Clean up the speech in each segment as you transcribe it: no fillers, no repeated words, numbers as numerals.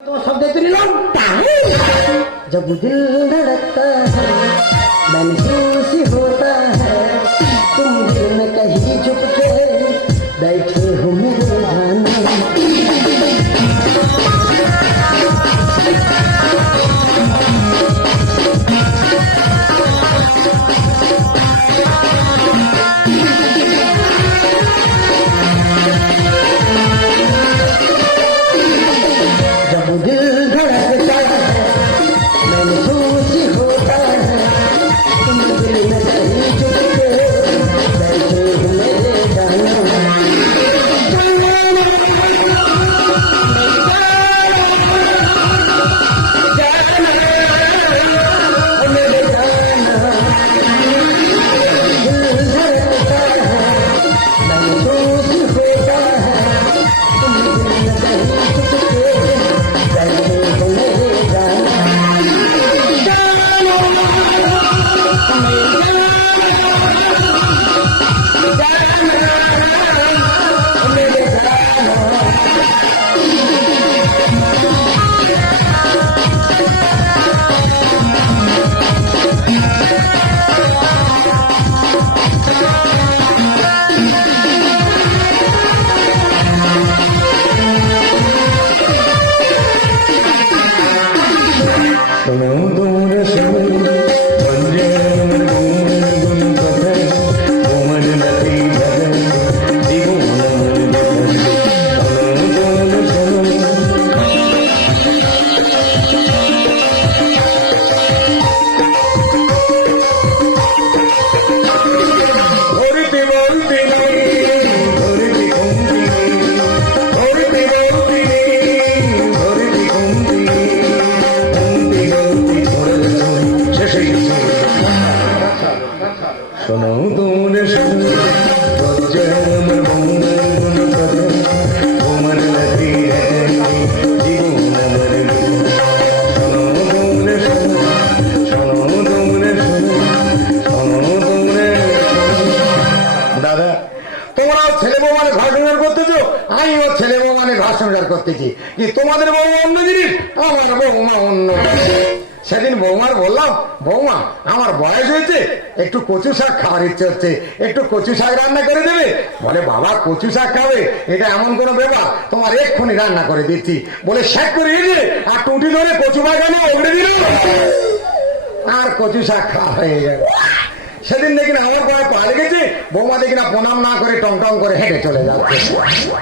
तो शब्द तेरी लगता है जब दिल धड़कता है महसूस होता है तुम दिल में कहीं छुप के बैठे हो मेरे जाने তোমাদের বৌমা অন্য জিনিস আমার বৌমা অন্য সেদিন বৌমার বললাম বৌমা আমার বয়স হয়েছে একটু কচু শাক খাওয়ার ইচ্ছে হচ্ছে একটু কচু শাক রান্না করে দেবে বলে বাবা কচু শাক খাবে এটা এমন কোনো ব্যাপার তোমার এক্ষুনি রান্না করে দিচ্ছি বলে শাক করে দিয়ে আর টুটি ধরে কচু বাগানে ওগড়ে দিল আর কচু শাক খাওয়া হয়ে গেল সেদিন দেখি না আমার কোনো পা লেগেছে বৌমা দেখি না প্রণাম না করে টং টং করে হেঁটে চলে যাচ্ছে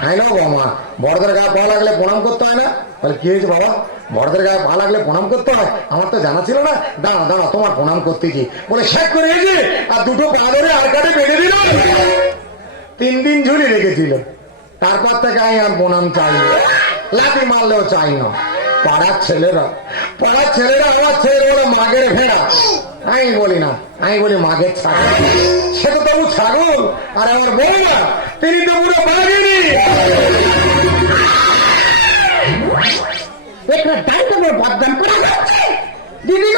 হ্যাঁ না বৌমা বড়দের গায়ে পা লাগলে প্রণাম করতে হয় না বলে কি হয়েছে বাবা বড়দের গায়ে পা লাগলে প্রণাম করতে হয় আমার তো জানা ছিল না দাঁড়া দাঁড়া তোমার প্রণাম করতেছি বলে শেখ করে এসে আর দুটো পা ধরে আর কাটে বেঁধে দিল 3 দিন ঝুলি রেখেছিল তারপর থেকে আমি আর প্রণাম চাই লাঠি মারলেও চাই না পাড়ার ছেলেরা আমার ছেলে বলে মাগের ভেড়া আমি বলি না আমি বলি মাগের ছাগল সে তো তবু ছাগল আর আমার বৌমা তিনি তো পুরো বাগিনি একটা ডাক্তারের বদনাম করা যাচ্ছে দিদি